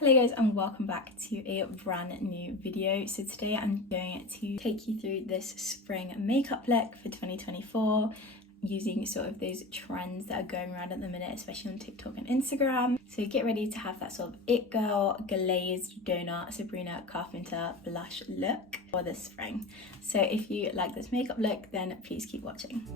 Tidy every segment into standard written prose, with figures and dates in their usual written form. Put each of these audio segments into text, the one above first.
Hello guys, and welcome back to a brand new video. So today I'm going to take you through this spring makeup look for 2024 using sort of those trends that are going around at the minute, especially on TikTok and Instagram. So get ready to have that sort of it girl glazed donut Sabrina Carpenter blush look for this spring. So if you like this makeup look, then please keep watching.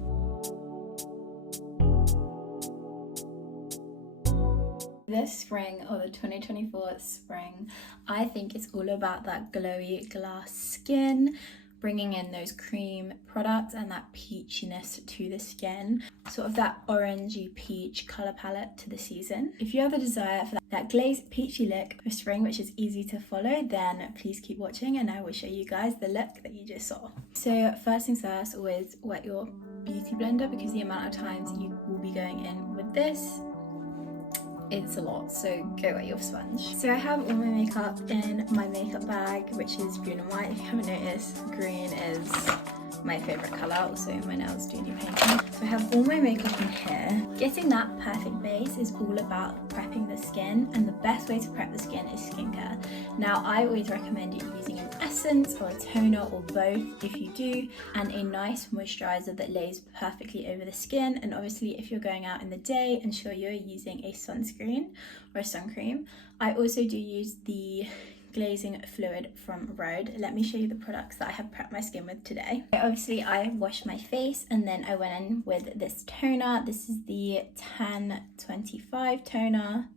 This spring, or the 2024 spring, I think it's all about that glowy glass skin, bringing in those cream products and that peachiness to the skin, sort of that orangey peach colour palette to the season. If you have a desire for that glazed peachy look for spring, which is easy to follow, then please keep watching and I will show you guys the look that you just saw. So first things first, always wet your beauty blender, because the amount of times you will be going in with this, it's a lot, so go wet your sponge. So I have all my makeup in my makeup bag, which is green and white. If you haven't noticed, green is my favourite colour. Also my nails do need painting. So I have all my makeup in here. Getting that perfect base is all about prepping the skin, and the best way to prep the skin is skincare. Now I always recommend you using an essence or a toner or both if you do, and a nice moisturiser that lays perfectly over the skin. And obviously if you're going out in the day, ensure you're using a sunscreen or a sun cream. I also do use the glazing fluid from Rhode. Let me show you the products that I have prepped my skin with today. Obviously I washed my face and then I went in with this toner. This is the 1025 toner.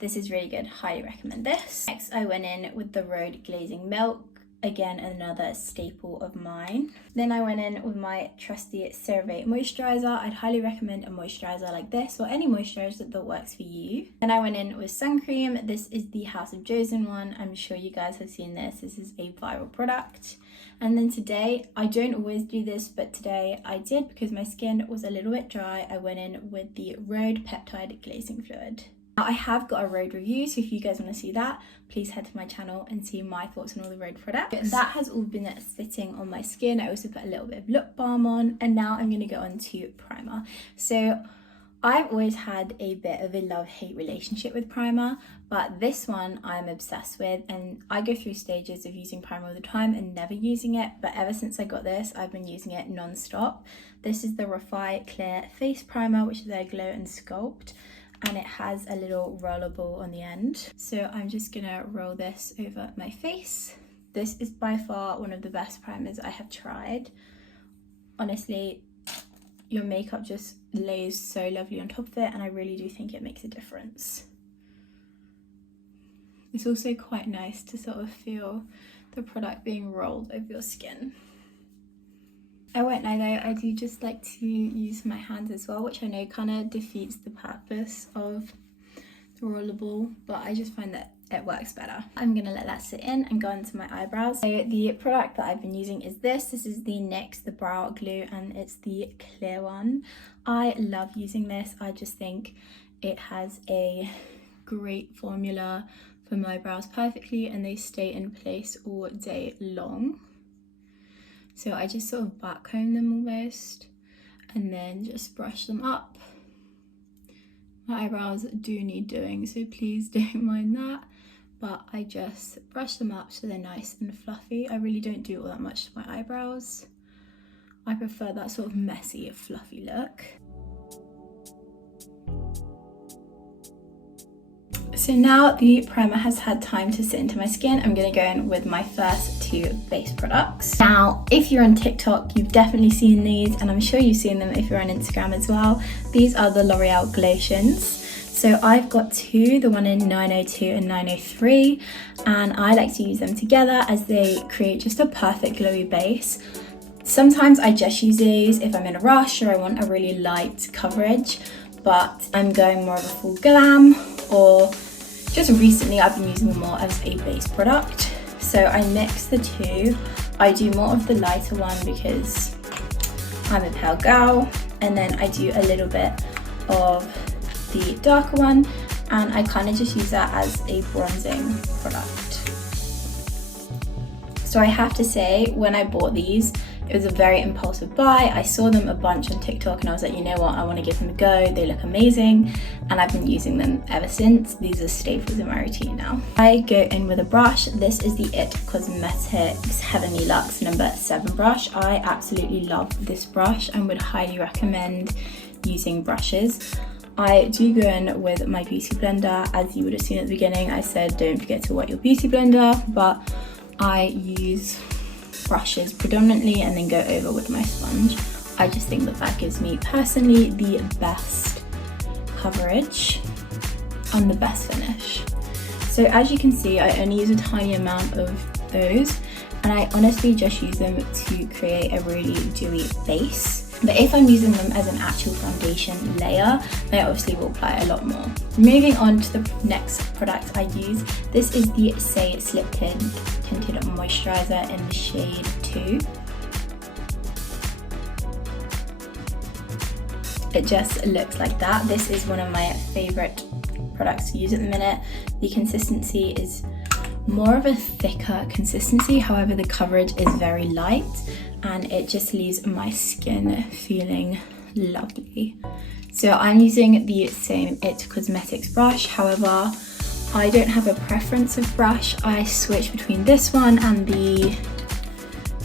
This is really good, highly recommend this. Next I went in with the Rhode glazing milk. Again, another staple of mine. Then I went in with my trusty CeraVe moisturiser. I'd highly recommend a moisturiser like this, or any moisturiser that works for you. Then I went in with sun cream. This is the House of Josen one. I'm sure you guys have seen this. This is a viral product. And then today, I don't always do this, but today I did because my skin was a little bit dry. I went in with the Rhode Peptide Glazing Fluid. Now, I have got a Rhode review, so if you guys want to see that, please head to my channel and see my thoughts on all the Rhode products. That has all been sitting on my skin. I also put a little bit of lip balm on, and now I'm going to go on to primer. So I've always had a bit of a love-hate relationship with primer, but this one I'm obsessed with, and I go through stages of using primer all the time and never using it, but ever since I got this, I've been using it non-stop. This is the Refi Clear Face Primer, which is their Glow and Sculpt, and it has a little roller ball on the end. So I'm just gonna roll this over my face. This is by far one of the best primers I have tried. Honestly, your makeup just lays so lovely on top of it, and I really do think it makes a difference. It's also quite nice to sort of feel the product being rolled over your skin. I won't lie though, I do just like to use my hands as well, which I know kind of defeats the purpose of the rollable, but I just find that it works better. I'm gonna let that sit in and go into my eyebrows. So the product that I've been using is this. This is the NYX, the Brow Glue, and it's the clear one. I love using this. I just think it has a great formula for my brows perfectly, and they stay in place all day long. So I just sort of backcomb them almost, and then just brush them up. My eyebrows do need doing, so please don't mind that. But I just brush them up so they're nice and fluffy. I really don't do all that much to my eyebrows. I prefer that sort of messy, fluffy look. So now the primer has had time to sit into my skin, I'm going to go in with my first two base products. Now, if you're on TikTok, you've definitely seen these, and I'm sure you've seen them if you're on Instagram as well. These are the L'Oreal Glotions. So I've got two, the one in 902 and 903, and I like to use them together as they create just a perfect glowy base. Sometimes I just use these if I'm in a rush or I want a really light coverage, but I'm going more of a full glam, or just recently I've been using them more as a base product. So I mix the two. I do more of the lighter one because I'm a pale girl, and then I do a little bit of the darker one, and I kind of just use that as a bronzing product. So I have to say, when I bought these, it was a very impulsive buy. I saw them a bunch on TikTok and I was like, you know what, I want to give them a go. They look amazing and I've been using them ever since. These are staples in my routine now. I go in with a brush. This is the It Cosmetics Heavenly Luxe number 7 brush. I absolutely love this brush and would highly recommend using brushes. I do go in with my beauty blender. As you would have seen at the beginning, I said don't forget to wet your beauty blender, but I use brushes predominantly and then go over with my sponge. I just think that gives me personally the best coverage and the best finish. So as you can see, I only use a tiny amount of those and I honestly just use them to create a really dewy base. But if I'm using them as an actual foundation layer, they obviously will apply a lot more. Moving on to the next product I use, this is the Say Slip Tinted Moisturizer in the shade 2. It just looks like that. This is one of my favorite products to use at the minute. The consistency is more of a thicker consistency, however the coverage is very light and it just leaves my skin feeling lovely. So I'm using the same It Cosmetics brush, however I don't have a preference of brush. I switch between this one and the,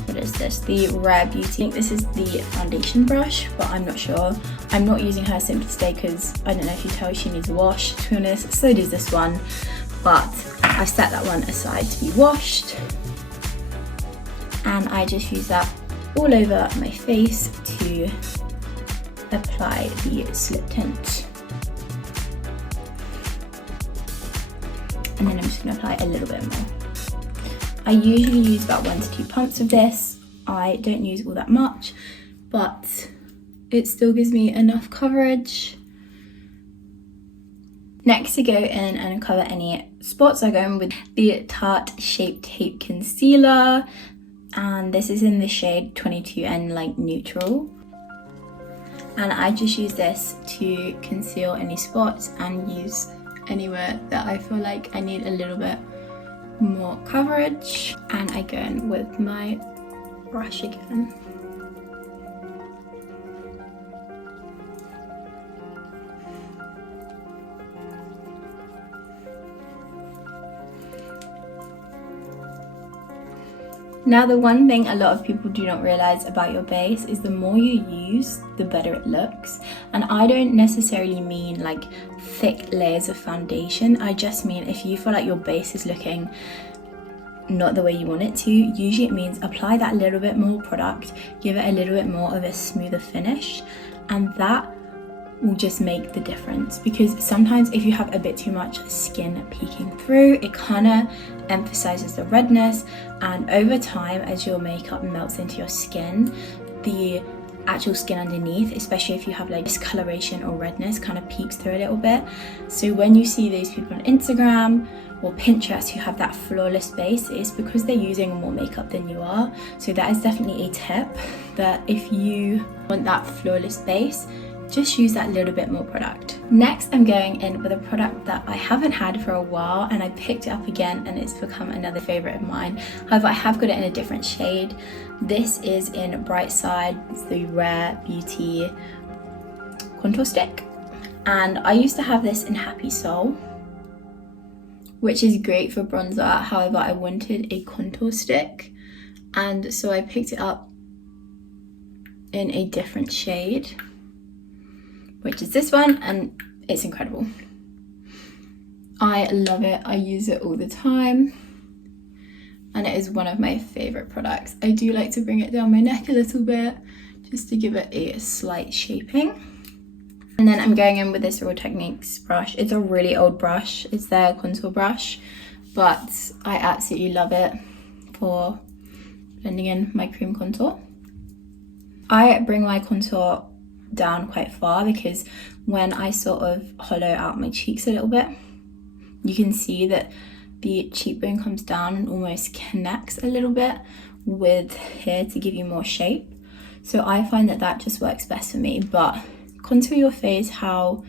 what is this, the Rare Beauty. I think this is the foundation brush, but I'm not sure. I'm not using her simply today because I don't know if you tell, she needs a wash, to be honest. So does this one, but I've set that one aside to be washed. And I just use that all over my face to apply the slip tint. And then I'm just going to apply a little bit more. I usually use about 1 to 2 pumps of this. I don't use all that much, but it still gives me enough coverage. Next, to go in and cover any spots, I go in with the Tarte Shape Tape Concealer, and this is in the shade 22N Light Neutral. And I just use this to conceal any spots and use anywhere that I feel like I need a little bit more coverage. And I go in with my brush again. Now, the one thing a lot of people do not realize about your base is the more you use, the better it looks. And I don't necessarily mean like thick layers of foundation. I just mean if you feel like your base is looking not the way you want it to, usually it means apply that little bit more product, give it a little bit more of a smoother finish, and that will just make the difference. Because sometimes if you have a bit too much skin peeking through, it kind of emphasizes the redness, and over time as your makeup melts into your skin, the actual skin underneath, especially if you have like discoloration or redness, kind of peeks through a little bit. So when you see those people on Instagram or Pinterest who have that flawless base, it's because they're using more makeup than you are. So that is definitely a tip, that if you want that flawless base, just use that little bit more product. Next, I'm going in with a product that I haven't had for a while and I picked it up again and it's become another favorite of mine. However, I have got it in a different shade. This is in Bright Side. It's the Rare Beauty contour stick. And I used to have this in Happy Soul, which is great for bronzer. However, I wanted a contour stick, and so I picked it up in a different shade, which is this one, and it's incredible. I love it. I use it all the time, and it is one of my favorite products. I do like to bring it down my neck a little bit just to give it a slight shaping. And then I'm going in with this Real Techniques brush. It's a really old brush. It's their contour brush, but I absolutely love it for blending in my cream contour. I bring my contour down quite far because when I sort of hollow out my cheeks a little bit, you can see that the cheekbone comes down and almost connects a little bit with here to give you more shape. So I find that that just works best for me, but contour your face how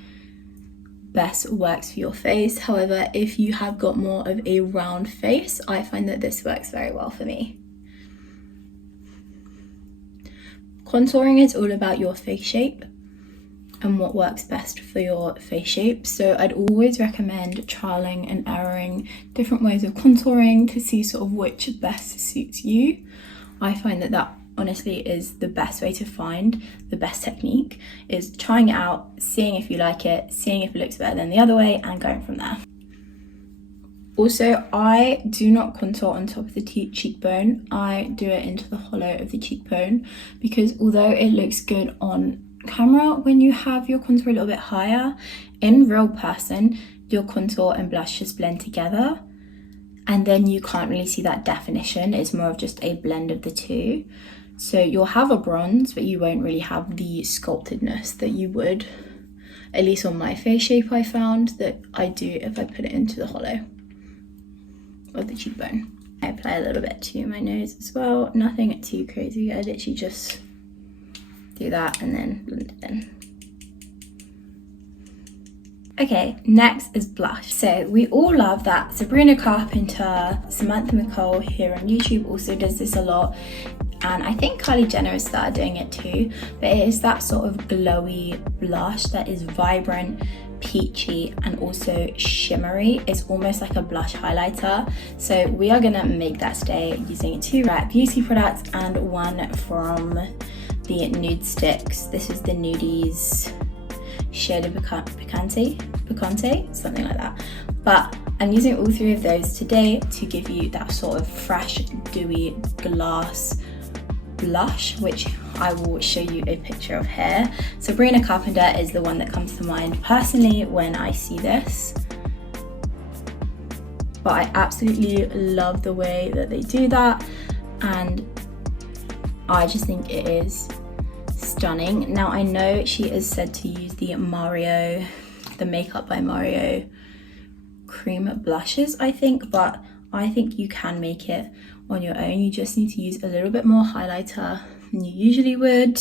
best works for your face. However, if you have got more of a round face, I find that this works very well for me. Contouring is all about your face shape and what works best for your face shape. So I'd always recommend trialing and erroring different ways of contouring to see sort of which best suits you. I find that honestly is the best way to find the best technique, is trying it out, seeing if you like it, seeing if it looks better than the other way, and going from there. Also, I do not contour on top of the cheekbone. I do it into the hollow of the cheekbone, because although it looks good on camera when you have your contour a little bit higher, in real person your contour and blush just blend together, and then you can't really see that definition. It's more of just a blend of the two. So you'll have a bronze, but you won't really have the sculptedness that you would, at least on my face shape, I found that I do if I put it into the hollow of the cheekbone. I apply a little bit to my nose as well, nothing too crazy. I literally just do that and then blend it in. Okay, next is blush. So we all love that Sabrina Carpenter, Samantha McCall here on YouTube also does this a lot, and I think Kylie Jenner has started doing it too, but it is that sort of glowy blush that is vibrant, peachy, and also shimmery. It's almost like a blush highlighter. So we are gonna make that stay using 2 Rare Beauty products and one from the Nude Sticks. This is the Nudies Shade of Picante, something like that. But I'm using all 3 of those today to give you that sort of fresh, dewy glass blush, which I will show you a picture of here. Sabrina Carpenter is the one that comes to mind personally when I see this. But I absolutely love the way that they do that, and I just think it is stunning. Now I know she is said to use the Makeup by Mario cream blushes, I think, but I think you can make it on your own. You just need to use a little bit more highlighter than you usually would,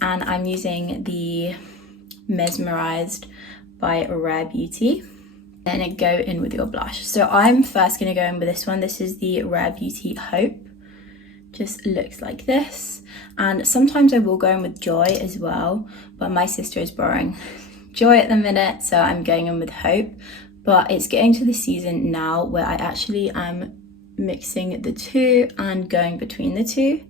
and I'm using the Mesmerized by Rare Beauty. Then go in with your blush. So I'm first going to go in with this one. This is the Rare Beauty Hope. Just looks like this, and sometimes I will go in with Joy as well, but my sister is borrowing Joy at the minute, so I'm going in with Hope. But it's getting to the season now where I actually am mixing the two and going between the two.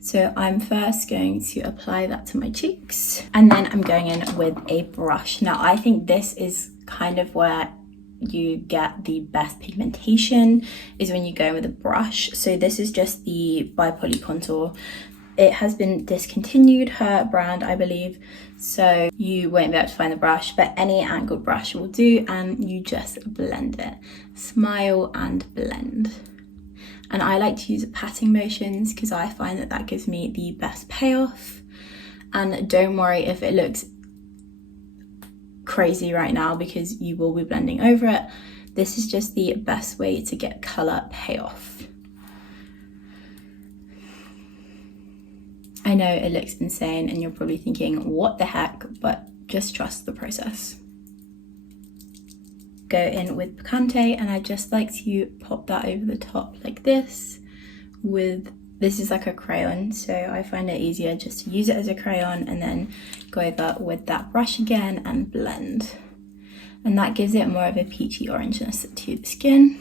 So I'm first going to apply that to my cheeks, and then I'm going in with a brush. Now I think this is kind of where you get the best pigmentation, is when you go with a brush. So this is just the by Poly Contour. It has been discontinued, her brand, I believe, so you won't be able to find the brush, but any angled brush will do, and you just blend it. Smile and blend. And I like to use patting motions because I find that that gives me the best payoff. And don't worry if it looks crazy right now, because you will be blending over it. This is just the best way to get color payoff. I know it looks insane and you're probably thinking, what the heck, but just trust the process. Go in with Picante, and I just like to pop that over the top like this with, this is like a crayon, so I find it easier just to use it as a crayon and then go over with that brush again and blend. And that gives it more of a peachy orangeness to the skin.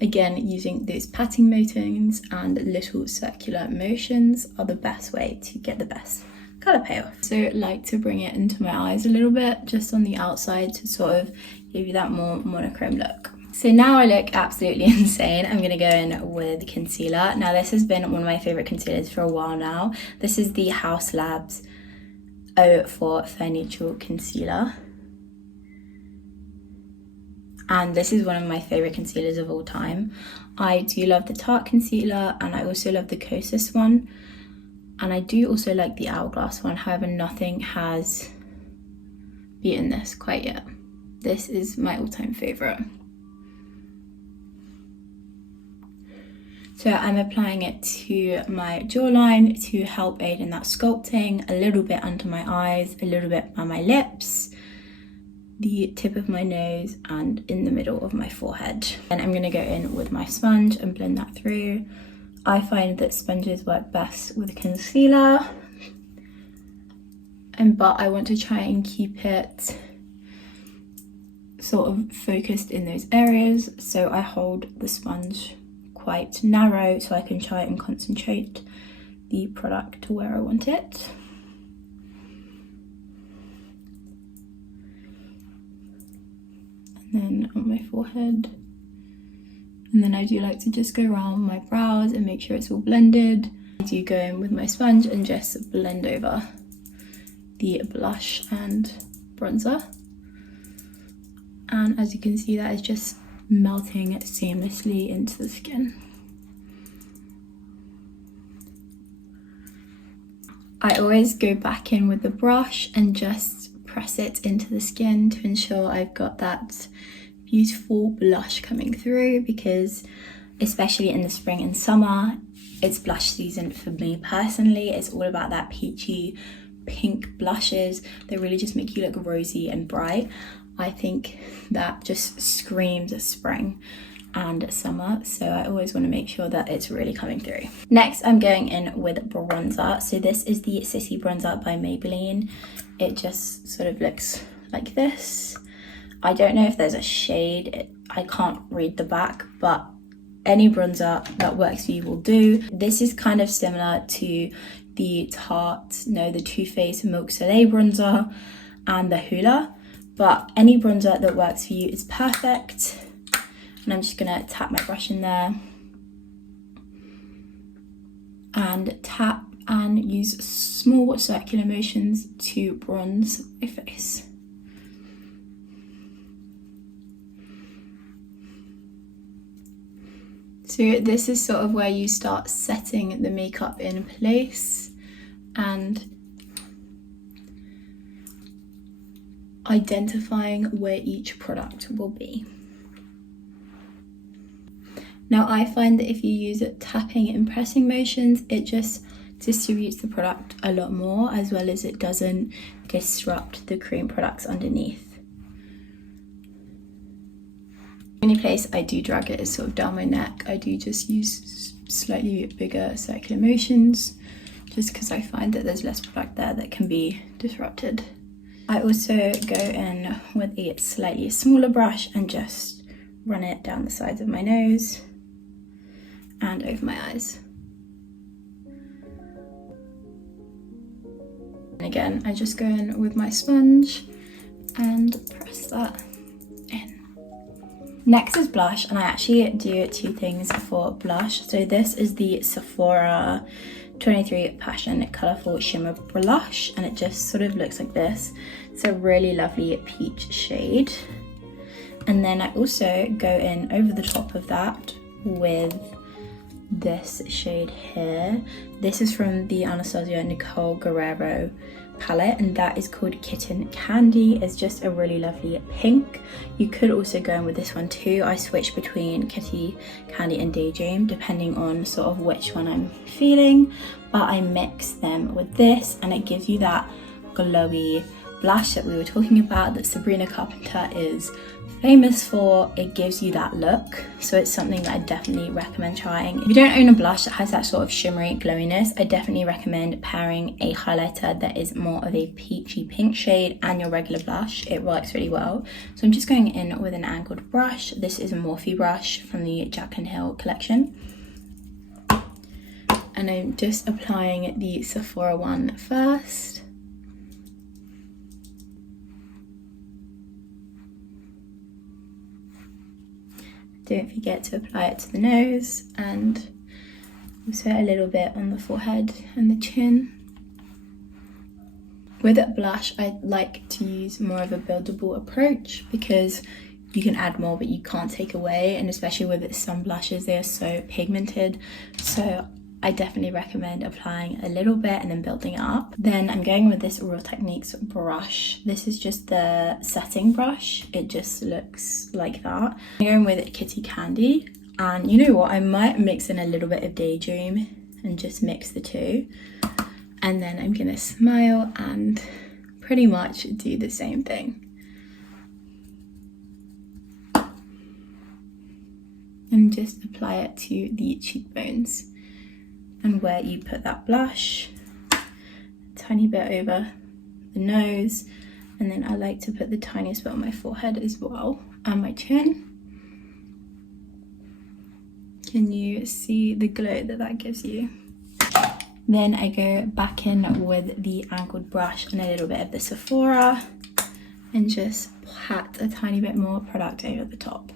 Again, using those patting motions and little circular motions are the best way to get the best colour payoff. So I like to bring it into my eyes a little bit, just on the outside, to sort of give you that more monochrome look. So now I look absolutely insane. I'm gonna go in with concealer. Now this has been one of my favorite concealers for a while now. This is the House Labs 04 Fair Neutral Concealer. And this is one of my favorite concealers of all time. I do love the Tarte concealer, and I also love the Kosas one. And I do also like the Hourglass one, however nothing has beaten this quite yet. This is my all-time favorite. So I'm applying it to my jawline to help aid in that sculpting, a little bit under my eyes, a little bit by my lips, the tip of my nose, and in the middle of my forehead. And I'm gonna go in with my sponge and blend that through. I find that sponges work best with concealer, but I want to try and keep it sort of focused in those areas, so I hold the sponge quite narrow so I can try and concentrate the product to where I want it. And then on my forehead, and then I do like to just go around my brows and make sure it's all blended. I do go in with my sponge and just blend over the blush and bronzer, and as you can see, that is just melting seamlessly into the skin. I always go back in with the brush and just press it into the skin to ensure I've got that beautiful blush coming through, because especially in the spring and summer, it's blush season for me personally. It's all about that peachy pink blushes that really just make you look rosy and bright. I think that just screams spring and summer, so I always want to make sure that it's really coming through. Next, I'm going in with bronzer. So this is the Sissy bronzer by Maybelline. It just sort of looks like this. I don't know if there's a shade, I can't read the back, but any bronzer that works for you will do. This is kind of similar to the Too Faced Milk Soleil bronzer and the Hoola, but any bronzer that works for you is perfect. And I'm just gonna tap my brush in there and tap and use small circular motions to bronze my face. So this is sort of where you start setting the makeup in place and identifying where each product will be. Now I find that if you use tapping and pressing motions, it just distributes the product a lot more, as well as it doesn't disrupt the cream products underneath. The only place I do drag it is sort of down my neck. I do just use slightly bigger circular motions, just because I find that there's less product there that can be disrupted. I also go in with a slightly smaller brush and just run it down the sides of my nose and over my eyes. And again, I just go in with my sponge and press that in. Next is blush, and I actually do two things for blush. So this is the Sephora 23 Passion Colourful Shimmer Blush, and it just sort of looks like this. It's a really lovely peach shade. And then I also go in over the top of that with this shade here. This is from the Anastasia Nicole Guerrero palette, and that is called Kitten Candy. It's just a really lovely pink. You could also go in with this one too. I switch between Kitty Candy and Daydream depending on sort of which one I'm feeling, but I mix them with this and it gives you that glowy blush that we were talking about that Sabrina Carpenter is famous for. It gives you that look, so it's something that I definitely recommend trying. If you don't own a blush that has that sort of shimmery glowiness, I definitely recommend pairing a highlighter that is more of a peachy pink shade and your regular blush. It works really well. So I'm just going in with an angled brush. This is a Morphe brush from the Jaclyn Hill collection, and I'm just applying the Sephora one first. Don't forget to apply it to the nose and also a little bit on the forehead and the chin. With a blush, I like to use more of a buildable approach because you can add more but you can't take away, and especially with some blushes, they are so pigmented. So I definitely recommend applying a little bit and then building it up. Then I'm going with this Real Techniques brush. This is just the setting brush. It just looks like that. I'm going with Kitty Candy, and you know what? I might mix in a little bit of Daydream and just mix the two. And then I'm gonna smile and pretty much do the same thing. And just apply it to the cheekbones. and where you put that blush, a tiny bit over the nose, and then I like to put the tiniest bit on my forehead as well, and my chin. Can you see the glow that that gives you? Then I go back in with the angled brush and a little bit of the Sephora and just pat a tiny bit more product over the top.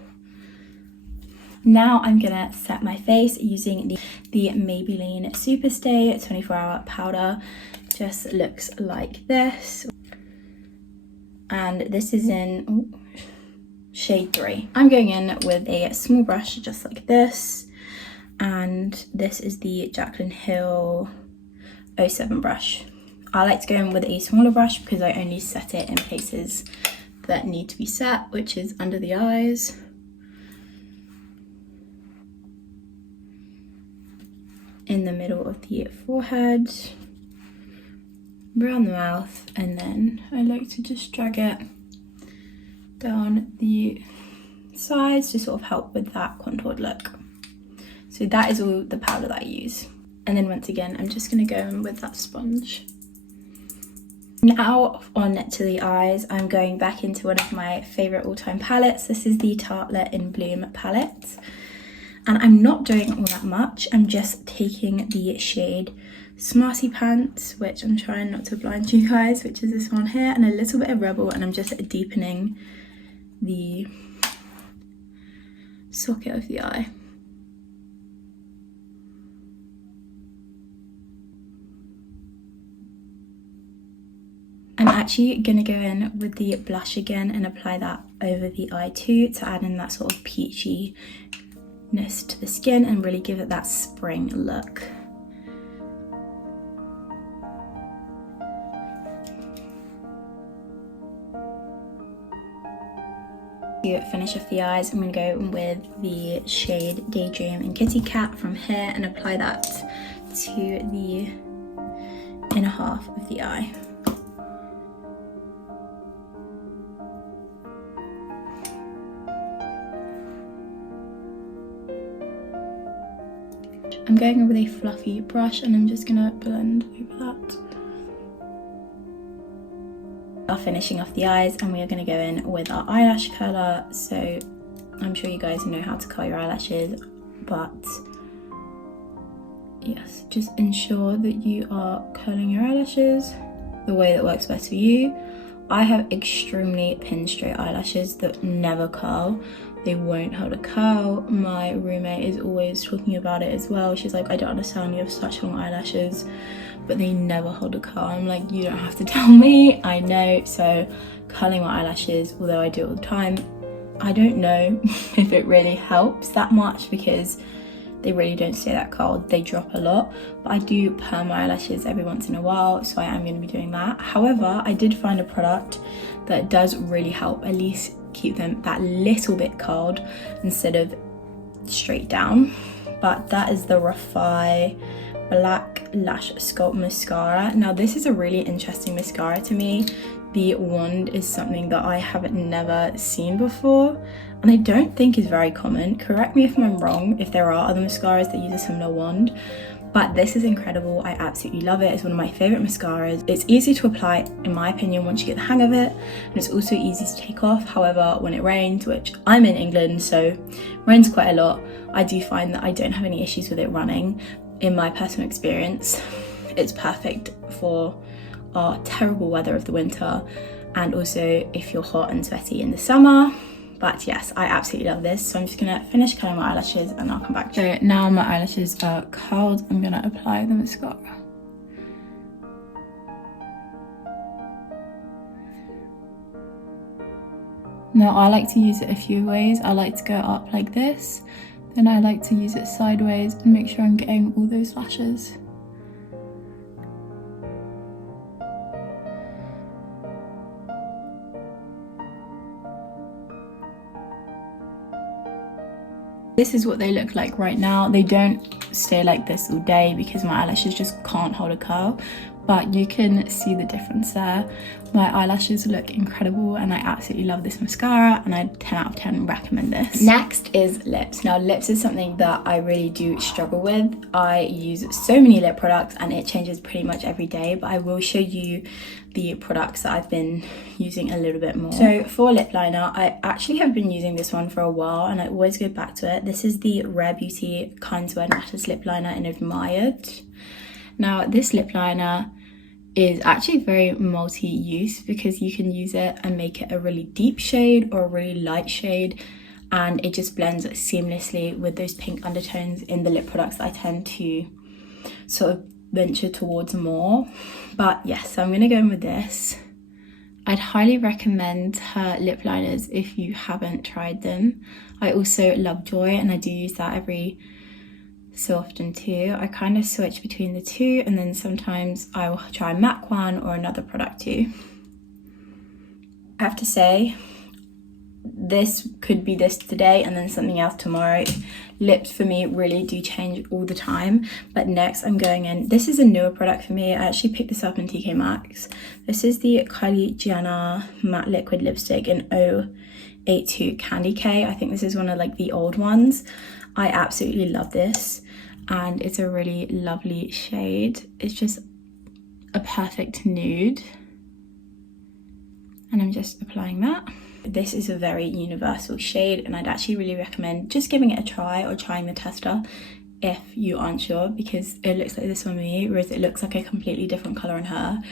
Now I'm gonna set my face using the Maybelline Superstay 24-hour powder. Just looks like this. And this is in shade 3. I'm going in with a small brush just like this. And this is the Jaclyn Hill 07 brush. I like to go in with a smaller brush because I only set it in places that need to be set, which is under the eyes, in the middle of the forehead, around the mouth, and then I like to just drag it down the sides to sort of help with that contoured look. So that is all the powder that I use. And then once again, I'm just gonna go in with that sponge. Now on to the eyes, I'm going back into one of my favorite all-time palettes. This is the Tartelette in Bloom palette. And I'm not doing all that much. I'm just taking the shade Smarty Pants, which I'm trying not to blind you guys, which is this one here, and a little bit of Rebel, and I'm just deepening the socket of the eye. I'm actually gonna go in with the blush again and apply that over the eye too, to add in that sort of peachiness to the skin and really give it that spring look. To finish off the eyes, I'm going to go with the shade Daydream and Kitty Cat from here and apply that to the inner half of the eye. I'm going in with a fluffy brush and I'm just going to blend over that. Are finishing off the eyes, and we are going to go in with our eyelash curler. So I'm sure you guys know how to curl your eyelashes, but yes, just ensure that you are curling your eyelashes the way that works best for you. I have extremely pin straight eyelashes that never curl. They won't hold a curl. My roommate is always talking about it as well. She's like, I don't understand, you have such long eyelashes, but they never hold a curl. I'm like, you don't have to tell me, I know. So curling my eyelashes, although I do it all the time, I don't know if it really helps that much because they really don't stay that curled. They drop a lot, but I do perm my eyelashes every once in a while, so I am going to be doing that. However, I did find a product that does really help at least keep them that little bit curled instead of straight down, but that is the Refi Black Lash Sculpt Mascara. Now this is a really interesting mascara to me. The wand is something that I have never seen before and I don't think is very common. Correct me if I'm wrong if there are other mascaras that use a similar wand, but this is incredible. I absolutely love it. It's one of my favorite mascaras. It's easy to apply in my opinion once you get the hang of it, and it's also easy to take off. However, when it rains, which I'm in England so it rains quite a lot, I do find that I don't have any issues with it running. In my personal experience, it's perfect for our terrible weather of the winter and also if you're hot and sweaty in the summer. But yes, I absolutely love this. So I'm just gonna finish curling my eyelashes and I'll come back. So now my eyelashes are curled, I'm gonna apply the mascara. Now I like to use it a few ways. I like to go up like this, then I like to use it sideways and make sure I'm getting all those lashes. This is what they look like right now. They don't stay like this all day because my eyelashes just can't hold a curl, but you can see the difference there. My eyelashes look incredible and I absolutely love this mascara, and I 10 out of 10 recommend this. Next is lips. Now lips is something that I really do struggle with. I use so many lip products and it changes pretty much every day, but I will show you the products that I've been using a little bit more. So for lip liner, I actually have been using this one for a while and I always go back to it. This is the Rare Beauty Kind's Word Matters lip liner in Admired. Now this lip liner is actually very multi-use because you can use it and make it a really deep shade or a really light shade, and it just blends seamlessly with those pink undertones in the lip products that I tend to sort of venture towards more. But yes, so I'm gonna go in with this. I'd highly recommend her lip liners if you haven't tried them. I also love Joy and I do use that every so often too. I kind of switch between the two, and then sometimes I will try MAC one or another product too. I have to say, this could be this today and then something else tomorrow. Lips for me really do change all the time. But next I'm going in, this is a newer product for me. I actually picked this up in TK Maxx. This is the Kylie Jenner matte liquid lipstick in 082 Candy K. I think this is one of like the old ones. I absolutely love this and it's a really lovely shade. It's just a perfect nude, and I'm just applying that. This is a very universal shade and I'd actually really recommend just giving it a try or trying the tester if you aren't sure, because it looks like this on me, whereas it looks like a completely different colour on her,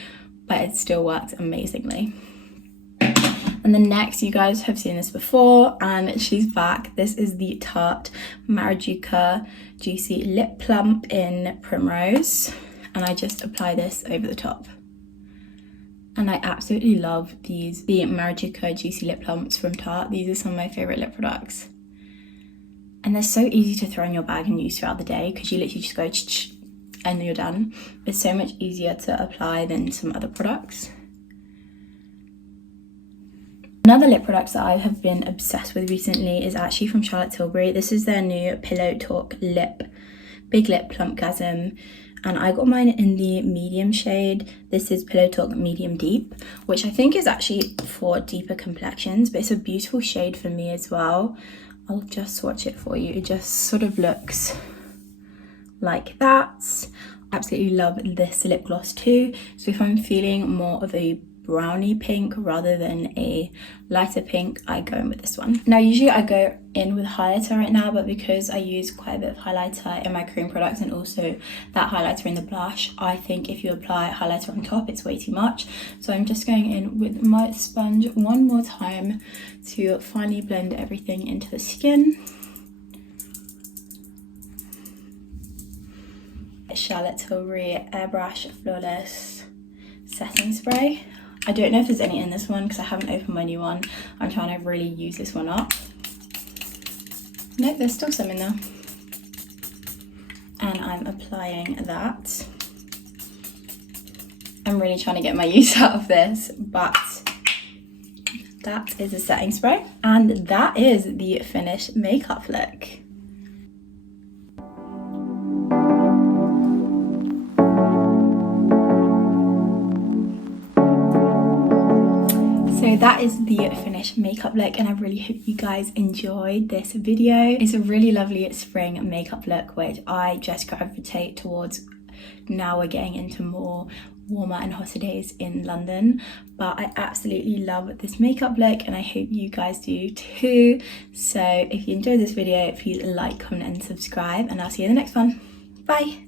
but it still works amazingly. And then next, you guys have seen this before and she's back. This is the Tarte Marajuka Juicy Lip Plump in Primrose, and I just apply this over the top. And I absolutely love these, the Marajuka Juicy Lip Plumps from Tarte. These are some of my favourite lip products. And they're so easy to throw in your bag and use throughout the day because you literally just go and you're done. It's so much easier to apply than some other products. Another lip product that I have been obsessed with recently is actually from Charlotte Tilbury. This is their new Pillow Talk Big Lip Plumpgasm, and I got mine in the medium shade. This is Pillow Talk Medium Deep, which I think is actually for deeper complexions, but it's a beautiful shade for me as well. I'll just swatch it for you. It just sort of looks like that. Absolutely love this lip gloss too. So if I'm feeling more of a brownie pink rather than a lighter pink, I go in with this one. Now usually I go in with highlighter right now, but because I use quite a bit of highlighter in my cream products and also that highlighter in the blush, I think if you apply highlighter on top it's way too much. So I'm just going in with my sponge one more time to finally blend everything into the skin. Charlotte Tilbury Airbrush Flawless Setting Spray. I don't know if there's any in this one because I haven't opened my new one. I'm trying to really use this one up. No, there's still some in there. And I'm applying that. I'm really trying to get my use out of this, but that is a setting spray. And that is the finished makeup look. So that is the finished makeup look, and I really hope you guys enjoyed this video. It's a really lovely spring makeup look which I just gravitate towards. Now we're getting into more warmer and hotter days in London, but I absolutely love this makeup look and I hope you guys do too. So if you enjoyed this video, please like, comment and subscribe, and I'll see you in the next one. Bye!